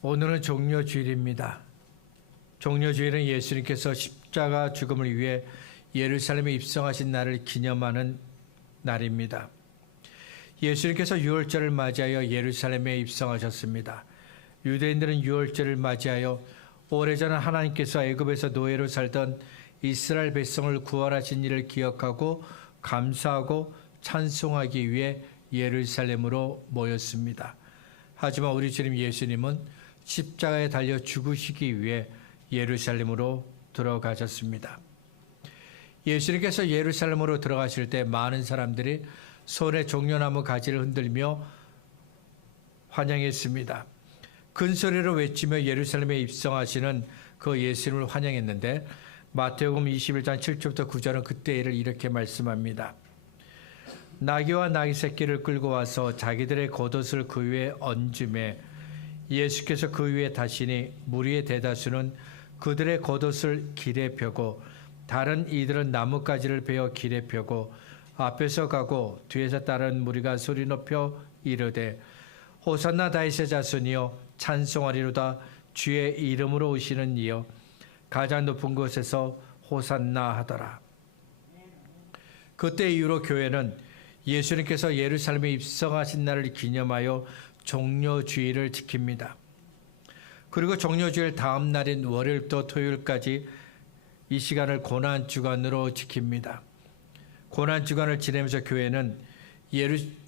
오늘은 종려주일입니다. 종려주일은 예수님께서 십자가 죽음을 위해 예루살렘에 입성하신 날을 기념하는 날입니다. 예수님께서 유월절을 맞이하여 예루살렘에 입성하셨습니다. 유대인들은 유월절을 맞이하여 오래전 하나님께서 애굽에서 노예로 살던 이스라엘 백성을 구원하신 일을 기억하고 감사하고 찬송하기 위해 예루살렘으로 모였습니다. 하지만 우리 주님 예수님은 십자가에 달려 죽으시기 위해 예루살렘으로 들어가셨습니다. 예수님께서 예루살렘으로 들어가실 때 많은 사람들이 손에 종려나무 가지를 흔들며 환영했습니다. 큰 소리로 외치며 예루살렘에 입성하시는 그 예수님을 환영했는데 마태복음 21장 7절부터 9절은 그때 일을 이렇게 말씀합니다. 나귀와 나귀 새끼를 끌고 와서 자기들의 겉옷을 그 위에 얹음에 예수께서 그 위에 타시니 무리의 대다수는 그들의 겉옷을 길에 펴고 다른 이들은 나뭇가지를 베어 길에 펴고 앞에서 가고 뒤에서 따르는 무리가 소리 높여 이르되 호산나 다윗의 자손이여 찬송하리로다 주의 이름으로 오시는 이여 가장 높은 곳에서 호산나 하더라. 그때 이후로 교회는 예수님께서 예루살렘에 입성하신 날을 기념하여 종려주일을 지킵니다. 그리고 종려주일 다음 날인 월요일부터 토요일까지 이 시간을 고난주간으로 지킵니다. 고난주간을 지내면서 교회는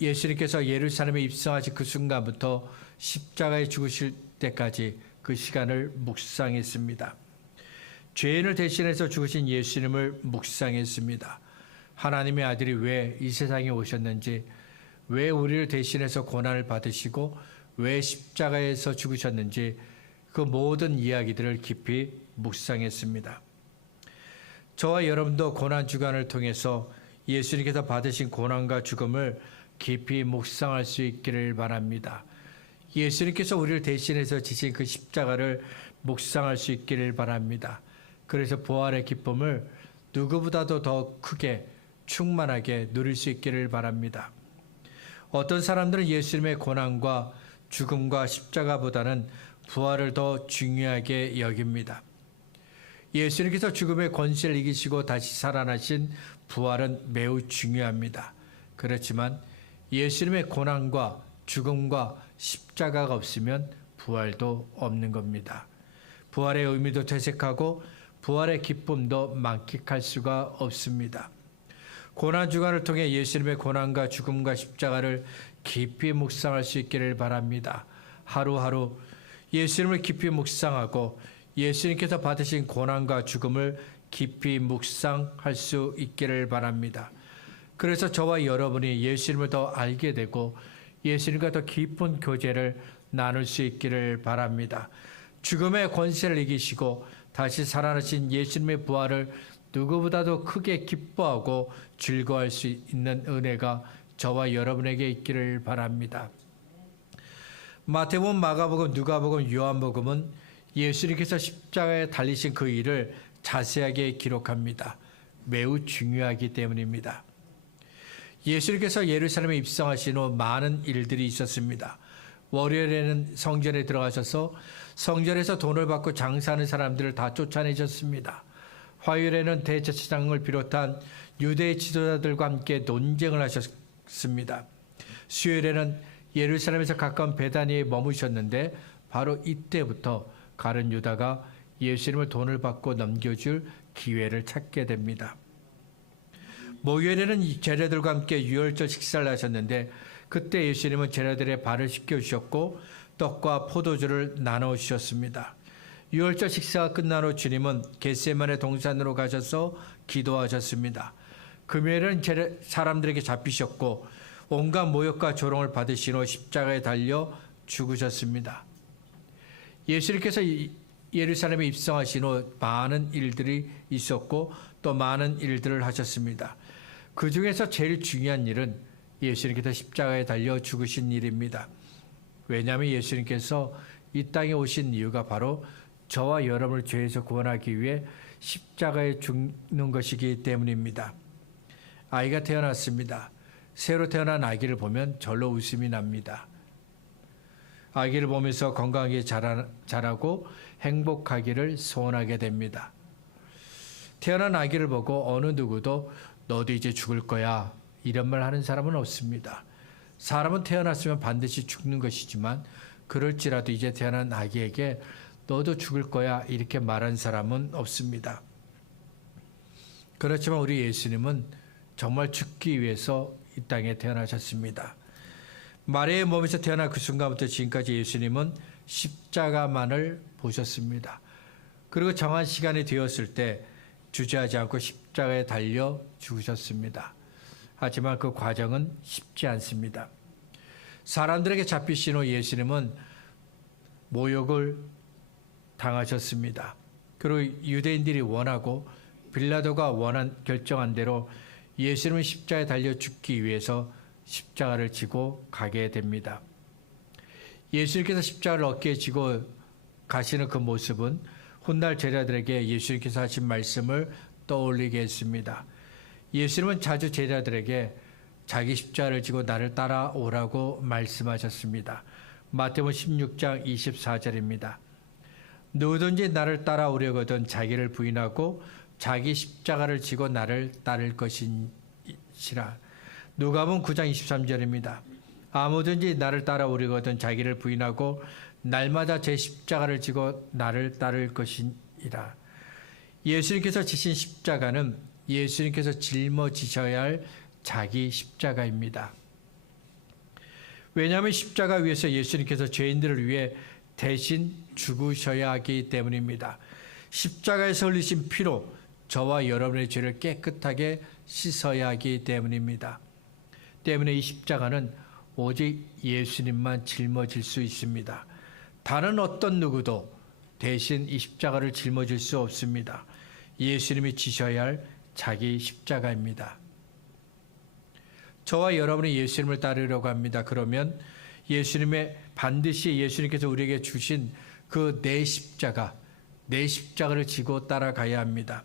예수님께서 예루살렘에 입성하신 그 순간부터 십자가에 죽으실 때까지 그 시간을 묵상했습니다. 죄인을 대신해서 죽으신 예수님을 묵상했습니다. 하나님의 아들이 왜 이 세상에 오셨는지, 왜 우리를 대신해서 고난을 받으시고 왜 십자가에서 죽으셨는지 그 모든 이야기들을 깊이 묵상했습니다. 저와 여러분도 고난주간을 통해서 예수님께서 받으신 고난과 죽음을 깊이 묵상할 수 있기를 바랍니다. 예수님께서 우리를 대신해서 지신 그 십자가를 묵상할 수 있기를 바랍니다. 그래서 부활의 기쁨을 누구보다도 더 크게 충만하게 누릴 수 있기를 바랍니다. 어떤 사람들은 예수님의 고난과 죽음과 십자가보다는 부활을 더 중요하게 여깁니다. 예수님께서 죽음의 권세를 이기시고 다시 살아나신 부활은 매우 중요합니다. 그렇지만 예수님의 고난과 죽음과 십자가가 없으면 부활도 없는 겁니다. 부활의 의미도 퇴색하고 부활의 기쁨도 만끽할 수가 없습니다. 고난주간을 통해 예수님의 고난과 죽음과 십자가를 깊이 묵상할 수 있기를 바랍니다. 하루하루 예수님을 깊이 묵상하고 예수님께서 받으신 고난과 죽음을 깊이 묵상할 수 있기를 바랍니다. 그래서 저와 여러분이 예수님을 더 알게 되고 예수님과 더 깊은 교제를 나눌 수 있기를 바랍니다. 죽음의 권세를 이기시고 다시 살아나신 예수님의 부활을 누구보다도 크게 기뻐하고 즐거워할 수 있는 은혜가 저와 여러분에게 있기를 바랍니다. 마태복음, 마가복음, 누가복음, 요한복음은 예수님께서 십자가에 달리신 그 일을 자세하게 기록합니다. 매우 중요하기 때문입니다. 예수님께서 예루살렘에 입성하신 후 많은 일들이 있었습니다. 월요일에는 성전에 들어가셔서 성전에서 돈을 받고 장사하는 사람들을 다 쫓아내셨습니다. 화요일에는 대제사장을 비롯한 유대 지도자들과 함께 논쟁을 하셨습니다. 수요일에는 예루살렘에서 가까운 베다니에 머무셨는데 바로 이때부터 가룟 유다가 예수님을 돈을 받고 넘겨줄 기회를 찾게 됩니다. 목요일에는 제자들과 함께 유월절 식사를 하셨는데 그때 예수님은 제자들의 발을 씻겨주셨고 떡과 포도주를 나눠주셨습니다. 유월절 식사가 끝난 후 주님은 겟세마네 동산으로 가셔서 기도하셨습니다. 금요일은 사람들에게 잡히셨고 온갖 모욕과 조롱을 받으신 후 십자가에 달려 죽으셨습니다. 예수님께서 예루살렘에 입성하신 후 많은 일들이 있었고 또 많은 일들을 하셨습니다. 그 중에서 제일 중요한 일은 예수님께서 십자가에 달려 죽으신 일입니다. 왜냐하면 예수님께서 이 땅에 오신 이유가 바로 저와 여러분을 죄에서 구원하기 위해 십자가에 죽는 것이기 때문입니다. 아이가 태어났습니다. 새로 태어난 아기를 보면 절로 웃음이 납니다. 아기를 보면서 건강하게 자라고 행복하기를 소원하게 됩니다. 태어난 아기를 보고 어느 누구도 너도 이제 죽을 거야 이런 말 하는 사람은 없습니다. 사람은 태어났으면 반드시 죽는 것이지만 그럴지라도 이제 태어난 아기에게 너도 죽을 거야 이렇게 말한 사람은 없습니다. 그렇지만 우리 예수님은 정말 죽기 위해서 이 땅에 태어나셨습니다. 마리아의 몸에서 태어난 그 순간부터 지금까지 예수님은 십자가만을 보셨습니다. 그리고 정한 시간이 되었을 때 주저하지 않고 십자가에 달려 죽으셨습니다. 하지만 그 과정은 쉽지 않습니다. 사람들에게 잡히신 후 예수님은 모욕을 당하셨습니다. 그리고 유대인들이 원하고 빌라도가 결정한 대로 예수님은 십자가에 달려 죽기 위해서 십자가를 지고 가게 됩니다. 예수님께서 십자가를 어깨에 지고 가시는 그 모습은 훗날 제자들에게 예수님께서 하신 말씀을 떠올리게 했습니다. 예수님은 자주 제자들에게 자기 십자가를 지고 나를 따라오라고 말씀하셨습니다. 마태복음 16장 24절입니다. 누구든지 나를 따라오려거든 자기를 부인하고 자기 십자가를 지고 나를 따를 것이라. 누가복음 9장 23절입니다. 아무든지 나를 따라오려거든 자기를 부인하고 날마다 제 십자가를 지고 나를 따를 것이라. 예수님께서 지신 십자가는 예수님께서 짊어지셔야 할 자기 십자가입니다. 왜냐하면 십자가 위에서 예수님께서 죄인들을 위해 대신 죽으셔야 하기 때문입니다. 십자가에서 흘리신 피로 저와 여러분의 죄를 깨끗하게 씻어야 하기 때문입니다. 때문에 이 십자가는 오직 예수님만 짊어질 수 있습니다. 다른 어떤 누구도 대신 이 십자가를 짊어질 수 없습니다. 예수님이 지셔야 할 자기 십자가입니다. 저와 여러분이 예수님을 따르려고 합니다. 그러면 반드시 예수님께서 우리에게 주신 그 내 십자가를 지고 따라가야 합니다.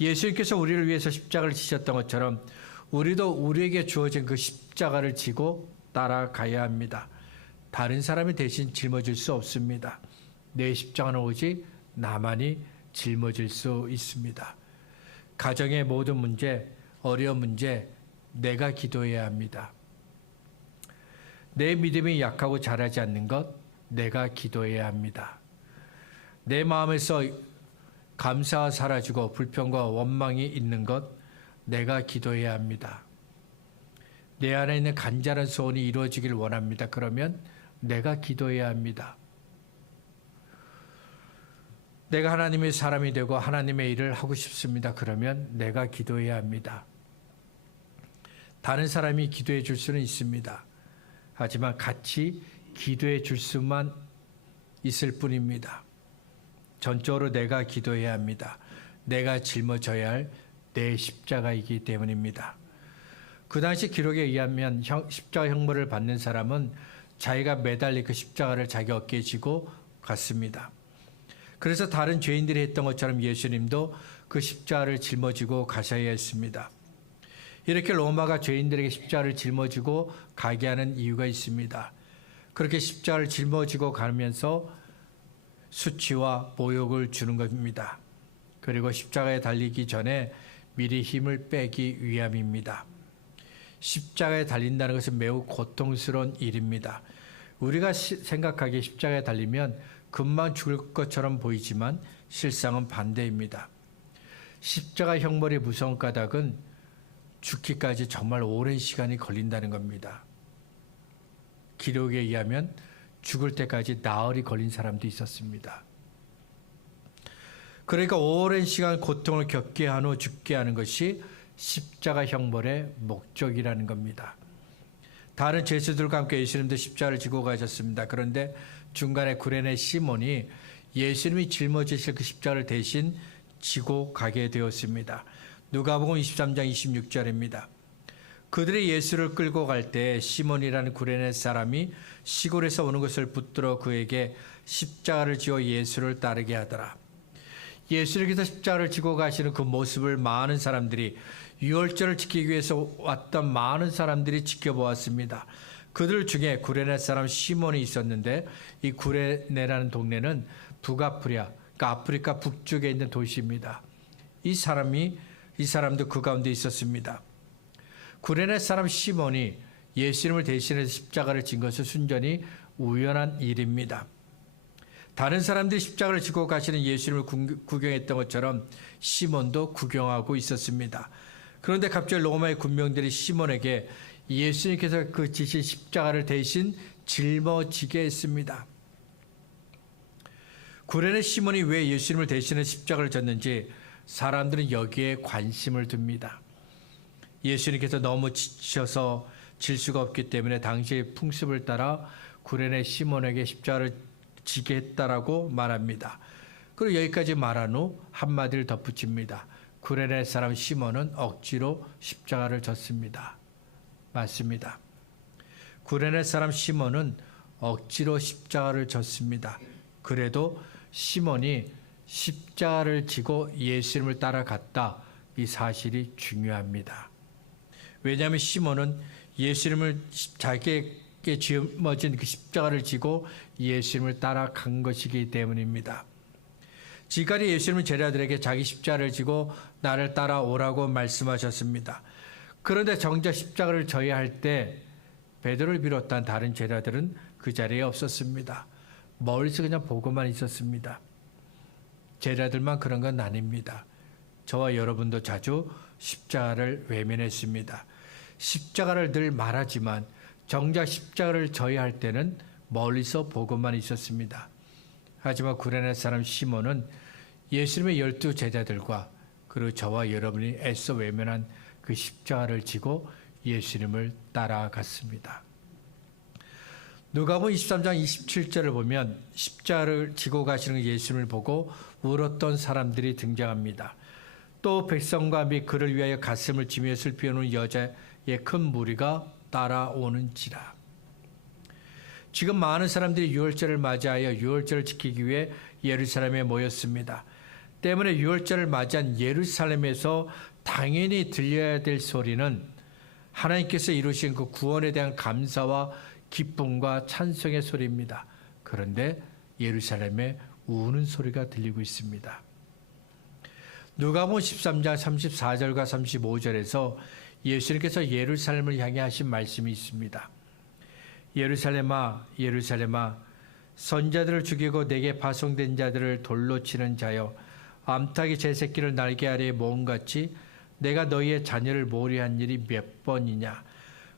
예수님께서 우리를 위해서 십자가를 지셨던 것처럼 우리도 우리에게 주어진 그 십자가를 지고 따라가야 합니다. 다른 사람이 대신 짊어질 수 없습니다. 내 십자가는 오직 나만이 짊어질 수 있습니다. 가정의 모든 문제, 어려운 문제, 내가 기도해야 합니다. 내 믿음이 약하고 자라지 않는 것, 내가 기도해야 합니다. 내 마음에서 감사가 사라지고 불평과 원망이 있는 것, 내가 기도해야 합니다. 내 안에 있는 간절한 소원이 이루어지길 원합니다. 그러면 내가 기도해야 합니다. 내가 하나님의 사람이 되고 하나님의 일을 하고 싶습니다. 그러면 내가 기도해야 합니다. 다른 사람이 기도해 줄 수는 있습니다. 하지만 같이 기도해 줄 수만 있을 뿐입니다. 전적으로 내가 기도해야 합니다. 내가 짊어져야 할 내 십자가이기 때문입니다. 그 당시 기록에 의하면 십자가 형벌을 받는 사람은 자기가 매달린 그 십자가를 자기 어깨에 지고 갔습니다. 그래서 다른 죄인들이 했던 것처럼 예수님도 그 십자가를 짊어지고 가셔야 했습니다. 이렇게 로마가 죄인들에게 십자가를 짊어지고 가게 하는 이유가 있습니다. 그렇게 십자가를 짊어지고 가면서 수치와 모욕을 주는 겁니다. 그리고 십자가에 달리기 전에 미리 힘을 빼기 위함입니다. 십자가에 달린다는 것은 매우 고통스러운 일입니다. 우리가 생각하기에 십자가에 달리면 금방 죽을 것처럼 보이지만 실상은 반대입니다. 십자가 형벌이 무서운 까닭은 죽기까지 정말 오랜 시간이 걸린다는 겁니다. 기록에 의하면 죽을 때까지 나흘이 걸린 사람도 있었습니다. 그러니까 오랜 시간 고통을 겪게 한 후 죽게 하는 것이 십자가 형벌의 목적이라는 겁니다. 다른 죄수들과 함께 예수님도 십자가를 지고 가셨습니다. 그런데 중간에 구레네 시몬이 예수님이 짊어지실 그 십자가를 대신 지고 가게 되었습니다. 누가복음 23장 26절입니다. 그들이 예수를 끌고 갈 때 시몬이라는 구레네 사람이 시골에서 오는 것을 붙들어 그에게 십자가를 지어 예수를 따르게 하더라. 예수님께서 십자가를 지고 가시는 그 모습을 많은 사람들이 유월절을 지키기 위해서 왔던 많은 사람들이 지켜보았습니다. 그들 중에 구레네 사람 시몬이 있었는데 이 구레네라는 동네는 북아프리아, 그러니까 아프리카 북쪽에 있는 도시입니다. 이 사람도 그 가운데 있었습니다. 구레네 사람 시몬이 예수님을 대신해서 십자가를 진 것은 순전히 우연한 일입니다. 다른 사람들이 십자가를 지고 가시는 예수님을 구경했던 것처럼 시몬도 구경하고 있었습니다. 그런데 갑자기 로마의 군병들이 시몬에게 예수님께서 그 지신 십자가를 대신 짊어지게 했습니다. 구레네 시몬이 왜 예수님을 대신해 십자가를 졌는지 사람들은 여기에 관심을 둡니다. 예수님께서 너무 지쳐서 질 수가 없기 때문에 당시의 풍습을 따라 구레네 시몬에게 십자가를 지게 했다라고 말합니다. 그리고 여기까지 말한 후 한마디를 덧붙입니다. 구레네 사람 시몬은 억지로 십자가를 졌습니다. 맞습니다. 구레네 사람 시몬은 억지로 십자가를 졌습니다. 그래도 시몬이 십자가를 지고 예수님을 따라갔다. 이 사실이 중요합니다. 왜냐하면 시몬은 예수님을 자기에게 짊어진 그 십자가를 지고 예수님을 따라간 것이기 때문입니다. 지금까지 예수님은 제자들에게 자기 십자가를 지고 나를 따라오라고 말씀하셨습니다. 그런데 정작 십자가를 져야 할 때 베드로를 비롯한 다른 제자들은 그 자리에 없었습니다. 멀리서 그냥 보고만 있었습니다. 제자들만 그런 건 아닙니다. 저와 여러분도 자주 십자가를 외면했습니다. 십자가를 늘 말하지만 정작 십자가를 져야 할 때는 멀리서 보고만 있었습니다. 하지만 구레네 사람 시몬은 예수님의 12 제자들과 그리고 저와 여러분이 애써 외면한 그 십자가를 지고 예수님을 따라갔습니다. 누가복음 23장 27절을 보면 십자가를 지고 가시는 예수님을 보고 울었던 사람들이 등장합니다. 또 백성과 및 그를 위하여 가슴을 치며 슬피 우는 여자의 큰 무리가 따라오는지라. 지금 많은 사람들이 유월절을 맞이하여 유월절을 지키기 위해 예루살렘에 모였습니다. 때문에 유월절을 맞이한 예루살렘에서 당연히 들려야 될 소리는 하나님께서 이루신 그 구원에 대한 감사와 기쁨과 찬송의 소리입니다. 그런데 예루살렘에 우는 소리가 들리고 있습니다. 누가복음 13장 34절과 35절에서 예수님께서 예루살렘을 향해 하신 말씀이 있습니다. 예루살렘아 예루살렘아 선자들을 죽이고 내게 파송된 자들을 돌로 치는 자여 암탉이 제 새끼를 날개 아래에 모음같이 내가 너희의 자녀를 모리한 일이 몇 번이냐.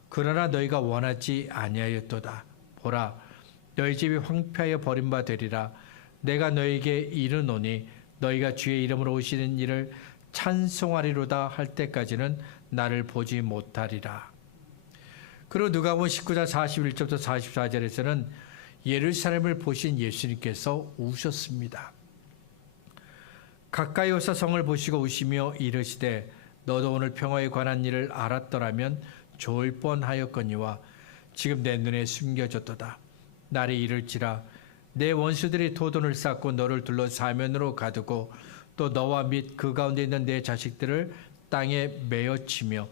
그러나 너희가 원하지 아니하였도다. 보라 너희 집이 황폐하여 버림바 되리라. 내가 너희에게 이르노니 너희가 주의 이름으로 오시는 일을 찬송하리로다 할 때까지는 나를 보지 못하리라. 그리고 누가복음 19장 41절부터 44절에서는 예루살렘을 보신 예수님께서 우셨습니다. 가까이 오사 성을 보시고 우시며 이르시되 너도 오늘 평화에 관한 일을 알았더라면 좋을 뻔하였거니와 지금 내 눈에 숨겨졌도다. 날이 이를지라 내 원수들이 도돈을 쌓고 너를 둘러 사면으로 가두고 또 너와 및 그 가운데 있는 내 자식들을 땅에 메어치며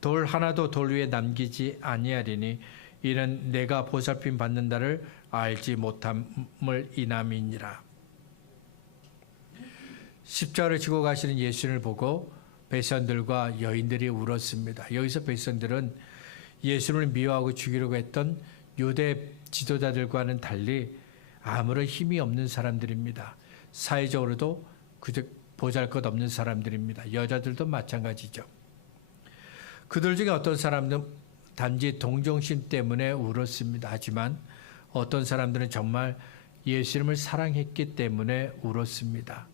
돌 하나도 돌 위에 남기지 아니하리니 이는 내가 보살핌 받는다를 알지 못함을 인함이니라. 십자가를 지고 가시는 예수님을 보고 백성들과 여인들이 울었습니다. 여기서 백성들은 예수님을 미워하고 죽이려고 했던 유대 지도자들과는 달리 아무런 힘이 없는 사람들입니다. 사회적으로도 그저 보잘것없는 사람들입니다. 여자들도 마찬가지죠. 그들 중에 어떤 사람들은 단지 동정심 때문에 울었습니다. 하지만 어떤 사람들은 정말 예수님을 사랑했기 때문에 울었습니다.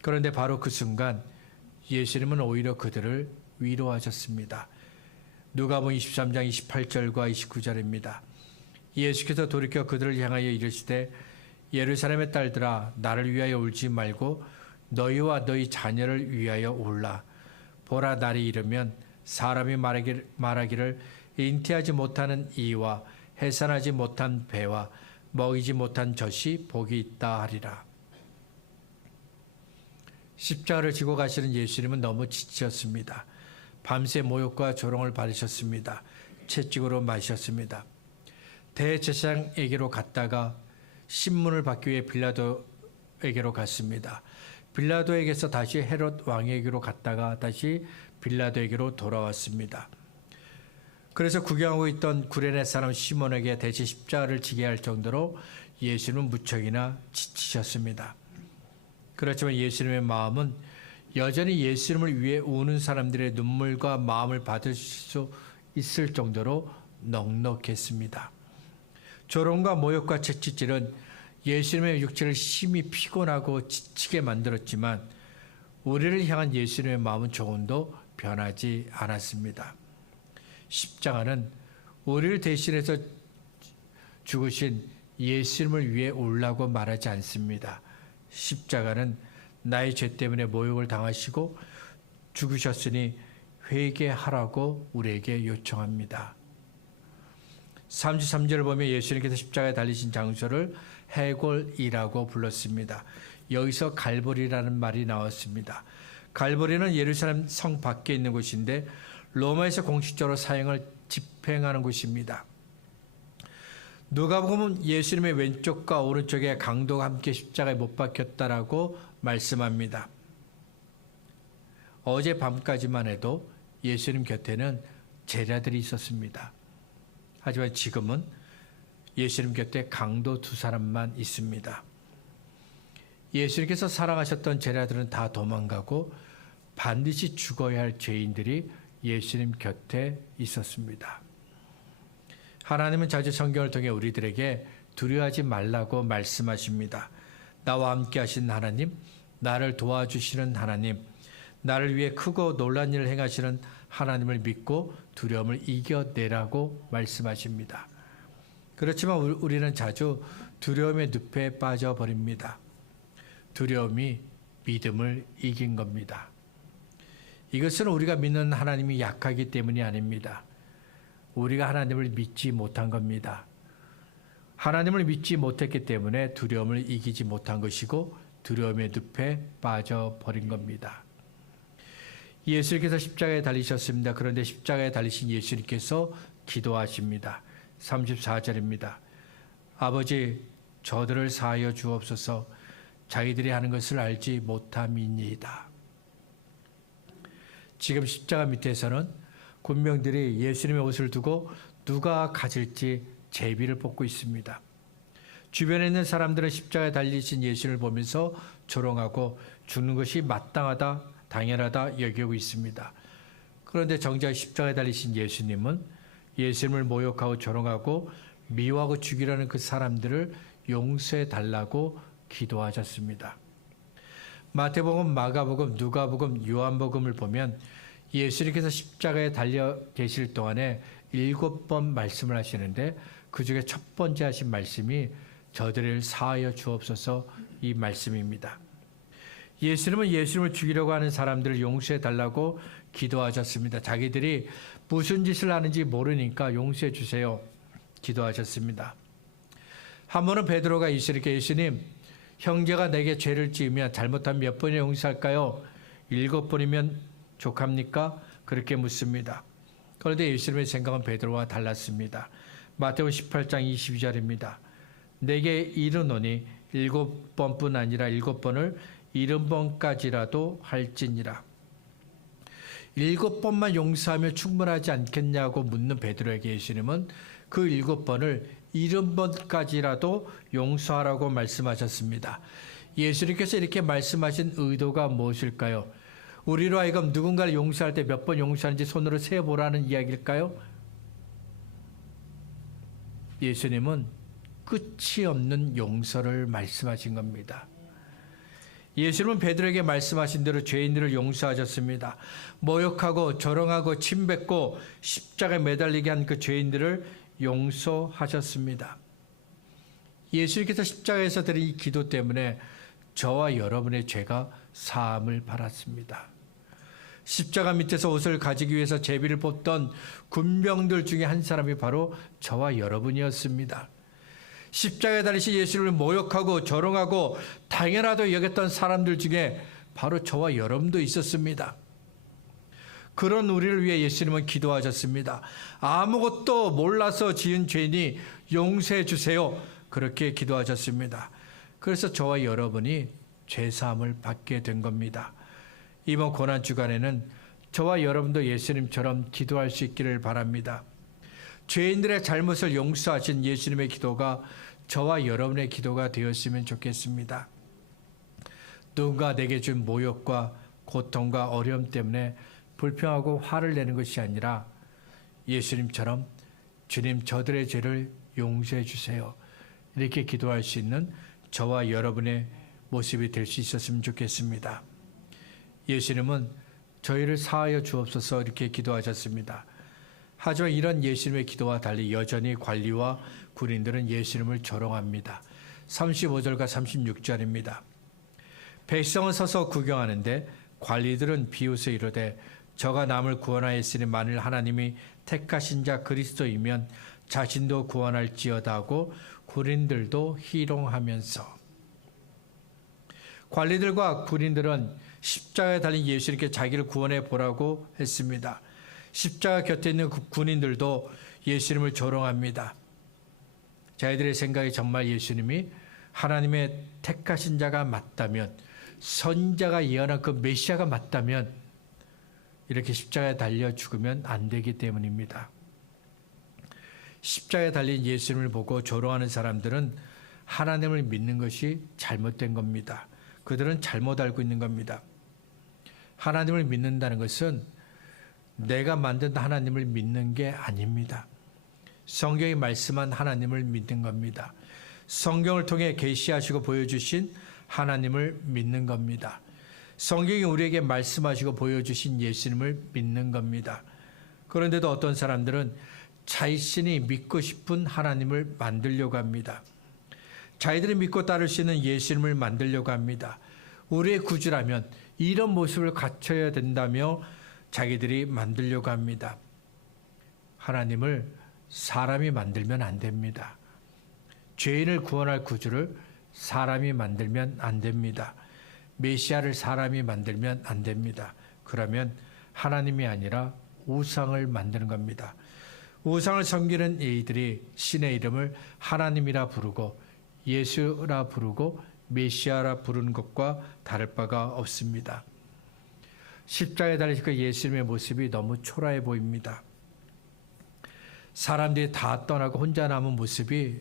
그런데 바로 그 순간 예수님은 오히려 그들을 위로하셨습니다. 누가복음 23장 28절과 29절입니다. 예수께서 돌이켜 그들을 향하여 이르시되 예루살렘의 딸들아 나를 위하여 울지 말고 너희와 너희 자녀를 위하여 울라. 보라 날이 이르면 사람이 말하기를 잉태하지 못하는 이와 해산하지 못한 배와 먹이지 못한 젖이 복이 있다 하리라. 십자가를 지고 가시는 예수님은 너무 지치셨습니다. 밤새 모욕과 조롱을 받으셨습니다. 채찍으로 맞으셨습니다. 대제사장에게로 갔다가 신문을 받기 위해 빌라도에게로 갔습니다. 빌라도에게서 다시 헤롯 왕에게로 갔다가 다시 빌라도에게로 돌아왔습니다. 그래서 구경하고 있던 구레네 사람 시몬에게 대신 십자가를 지게 할 정도로 예수님은 무척이나 지치셨습니다. 그렇지만 예수님의 마음은 여전히 예수님을 위해 우는 사람들의 눈물과 마음을 받을 수 있을 정도로 넉넉했습니다. 조롱과 모욕과 채찍질은 예수님의 육체를 심히 피곤하고 지치게 만들었지만 우리를 향한 예수님의 마음은 조금도 변하지 않았습니다. 십자가는 우리를 대신해서 죽으신 예수님을 위해 오라고 말하지 않습니다. 십자가는 나의 죄 때문에 모욕을 당하시고 죽으셨으니 회개하라고 우리에게 요청합니다. 33절을 보면 예수님께서 십자가에 달리신 장소를 해골이라고 불렀습니다. 여기서 갈보리라는 말이 나왔습니다. 갈보리는 예루살렘 성 밖에 있는 곳인데 로마에서 공식적으로 사형을 집행하는 곳입니다. 누가복음은 예수님의 왼쪽과 오른쪽에 강도가 함께 십자가에 못 박혔다라고 말씀합니다. 어제 밤까지만 해도 예수님 곁에는 제자들이 있었습니다. 하지만 지금은 예수님 곁에 강도 두 사람만 있습니다. 예수님께서 사랑하셨던 제자들은 다 도망가고 반드시 죽어야 할 죄인들이 예수님 곁에 있었습니다. 하나님은 자주 성경을 통해 우리들에게 두려워하지 말라고 말씀하십니다. 나와 함께 하신 하나님, 나를 도와주시는 하나님, 나를 위해 크고 놀란 일을 행하시는 하나님을 믿고 두려움을 이겨내라고 말씀하십니다. 그렇지만 우리는 자주 두려움의 늪에 빠져버립니다. 두려움이 믿음을 이긴 겁니다. 이것은 우리가 믿는 하나님이 약하기 때문이 아닙니다. 우리가 하나님을 믿지 못한 겁니다. 하나님을 믿지 못했기 때문에 두려움을 이기지 못한 것이고 두려움의 늪에 빠져버린 겁니다. 예수님께서 십자가에 달리셨습니다. 그런데 십자가에 달리신 예수님께서 기도하십니다. 34절입니다. 아버지, 저들을 사하여 주옵소서. 자기들이 하는 것을 알지 못함이니이다. 지금 십자가 밑에서는 군병들이 예수님의 옷을 두고 누가 가질지 제비를 뽑고 있습니다. 주변에 있는 사람들은 십자가에 달리신 예수님을 보면서 조롱하고 죽는 것이 마땅하다, 당연하다 여기고 있습니다. 그런데 정작 십자가에 달리신 예수님은 예수님을 모욕하고 조롱하고 미워하고 죽이려는 그 사람들을 용서해 달라고 기도하셨습니다. 마태복음, 마가복음, 누가복음, 요한복음을 보면 예수님께서 십자가에 달려 계실 동안에 7번 말씀을 하시는데 그중에 첫 번째 하신 말씀이 저들을 사하여 주옵소서 이 말씀입니다. 예수님은 예수님을 죽이려고 하는 사람들을 용서해 달라고 기도하셨습니다. 자기들이 무슨 짓을 하는지 모르니까 용서해 주세요. 기도하셨습니다. 한 번은 베드로가 예수님께 예수님, 형제가 내게 죄를 지으면 잘못하면 몇 번이나 용서할까요? 7번이면 족합니까? 그렇게 묻습니다. 그런데 예수님의 생각은 베드로와 달랐습니다. 마태복음 18장 22절입니다. 내게 이르노니 7번뿐 아니라 7번을 70번까지라도 할지니라. 7번만 용서하면 충분하지 않겠냐고 묻는 베드로에게 예수님은 그 7번을 70번까지라도 용서하라고 말씀하셨습니다. 예수님께서 이렇게 말씀하신 의도가 무엇일까요? 우리로 하여금 누군가를 용서할 때 몇 번 용서하는지 손으로 세어보라는 이야기일까요? 예수님은 끝이 없는 용서를 말씀하신 겁니다. 예수님은 베드로에게 말씀하신 대로 죄인들을 용서하셨습니다. 모욕하고 조롱하고 침뱉고 십자가에 매달리게 한 그 죄인들을 용서하셨습니다. 예수님께서 십자가에서 드린 이 기도 때문에 저와 여러분의 죄가 사함을 받았습니다. 십자가 밑에서 옷을 가지기 위해서 제비를 뽑던 군병들 중에 한 사람이 바로 저와 여러분이었습니다. 십자가에 달리신 예수를 모욕하고 조롱하고 당연하다고 여겼던 사람들 중에 바로 저와 여러분도 있었습니다. 그런 우리를 위해 예수님은 기도하셨습니다. 아무것도 몰라서 지은 죄니 용서해 주세요. 그렇게 기도하셨습니다. 그래서 저와 여러분이 죄사함을 받게 된 겁니다. 이번 고난주간에는 저와 여러분도 예수님처럼 기도할 수 있기를 바랍니다. 죄인들의 잘못을 용서하신 예수님의 기도가 저와 여러분의 기도가 되었으면 좋겠습니다. 누군가 내게 준 모욕과 고통과 어려움 때문에 불평하고 화를 내는 것이 아니라 예수님처럼 주님 저들의 죄를 용서해 주세요. 이렇게 기도할 수 있는 저와 여러분의 모습이 될 수 있었으면 좋겠습니다. 예수님은 저희를 사하여 주옵소서 이렇게 기도하셨습니다. 하지만 이런 예수님의 기도와 달리 여전히 관리와 군인들은 예수님을 조롱합니다. 35절과 36절입니다. 백성은 서서 구경하는데 관리들은 비웃어 이르되 저가 남을 구원하였으니 만일 하나님이 택하신 자 그리스도이면 자신도 구원할지어다 하고 군인들도 희롱하면서, 관리들과 군인들은 십자가에 달린 예수님께 자기를 구원해 보라고 했습니다. 십자가 곁에 있는 군인들도 예수님을 조롱합니다. 자기들의 생각에 정말 예수님이 하나님의 택하신 자가 맞다면, 선자가 예언한 그 메시아가 맞다면 이렇게 십자가에 달려 죽으면 안 되기 때문입니다. 십자가에 달린 예수님을 보고 조롱하는 사람들은 하나님을 믿는 것이 잘못된 겁니다. 그들은 잘못 알고 있는 겁니다. 하나님을 믿는다는 것은 내가 만든 하나님을 믿는 게 아닙니다. 성경이 말씀한 하나님을 믿는 겁니다. 성경을 통해 계시하시고 보여주신 하나님을 믿는 겁니다. 성경이 우리에게 말씀하시고 보여주신 예수님을 믿는 겁니다. 그런데도 어떤 사람들은 자신이 믿고 싶은 하나님을 만들려고 합니다. 자기들이 믿고 따를 수 있는 예수님을 만들려고 합니다. 우리의 구주라면 이런 모습을 갖춰야 된다며 자기들이 만들려고 합니다. 하나님을 사람이 만들면 안 됩니다. 죄인을 구원할 구주를 사람이 만들면 안 됩니다. 메시아를 사람이 만들면 안 됩니다. 그러면 하나님이 아니라 우상을 만드는 겁니다. 우상을 섬기는 이들이 신의 이름을 하나님이라 부르고 예수라 부르고 메시아라 부르는 것과 다를 바가 없습니다. 십자가에 달린 그 예수님의 모습이 너무 초라해 보입니다. 사람들이 다 떠나고 혼자 남은 모습이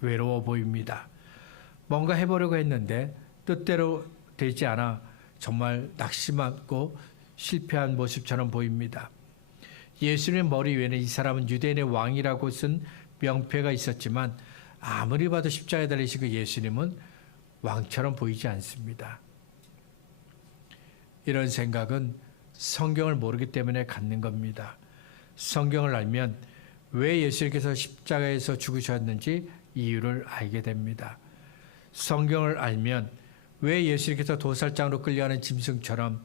외로워 보입니다. 뭔가 해보려고 했는데 뜻대로 되지 않아 정말 낙심하고 실패한 모습처럼 보입니다. 예수님의 머리 위에는 이 사람은 유대인의 왕이라고 쓴 명패가 있었지만 아무리 봐도 십자가에 달리신 그 예수님은 왕처럼 보이지 않습니다. 이런 생각은 성경을 모르기 때문에 갖는 겁니다. 성경을 알면 왜 예수님께서 십자가에서 죽으셨는지 이유를 알게 됩니다. 성경을 알면 왜 예수님께서 도살장으로 끌려가는 짐승처럼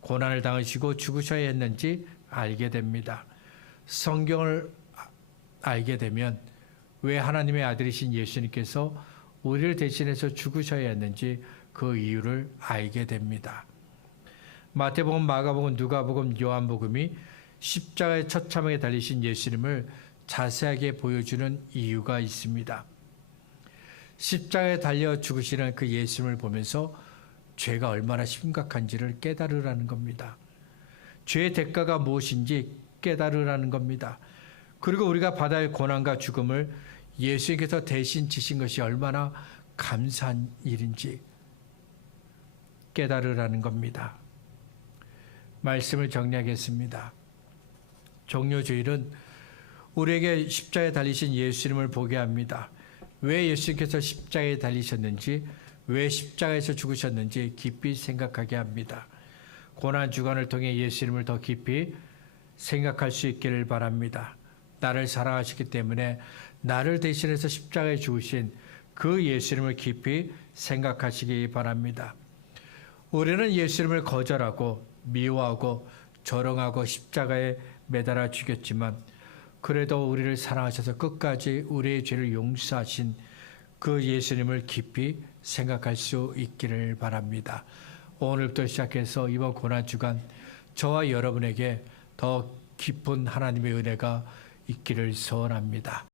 고난을 당하시고 죽으셔야 했는지 알게 됩니다. 성경을 알게 되면 왜 하나님의 아들이신 예수님께서 우리를 대신해서 죽으셔야 했는지 그 이유를 알게 됩니다. 마태복음, 마가복음, 누가복음, 요한복음이 십자가의 처참하게 달리신 예수님을 자세하게 보여주는 이유가 있습니다. 십자가에 달려 죽으시는 그 예수님을 보면서 죄가 얼마나 심각한지를 깨달으라는 겁니다. 죄의 대가가 무엇인지 깨달으라는 겁니다. 그리고 우리가 받아야 할 고난과 죽음을 예수님께서 대신 지신 것이 얼마나 감사한 일인지 깨달으라는 겁니다. 말씀을 정리하겠습니다. 종료주일은 우리에게 십자가에 달리신 예수님을 보게 합니다. 왜 예수님께서 십자가에 달리셨는지, 왜 십자가에서 죽으셨는지 깊이 생각하게 합니다. 고난주간을 통해 예수님을 더 깊이 생각할 수 있기를 바랍니다. 나를 사랑하시기 때문에 나를 대신해서 십자가에 죽으신 그 예수님을 깊이 생각하시기 바랍니다. 우리는 예수님을 거절하고 미워하고 조롱하고 십자가에 매달아 죽였지만 그래도 우리를 사랑하셔서 끝까지 우리의 죄를 용서하신 그 예수님을 깊이 생각할 수 있기를 바랍니다. 오늘부터 시작해서 이번 고난주간 저와 여러분에게 더 깊은 하나님의 은혜가 있기를 소원합니다.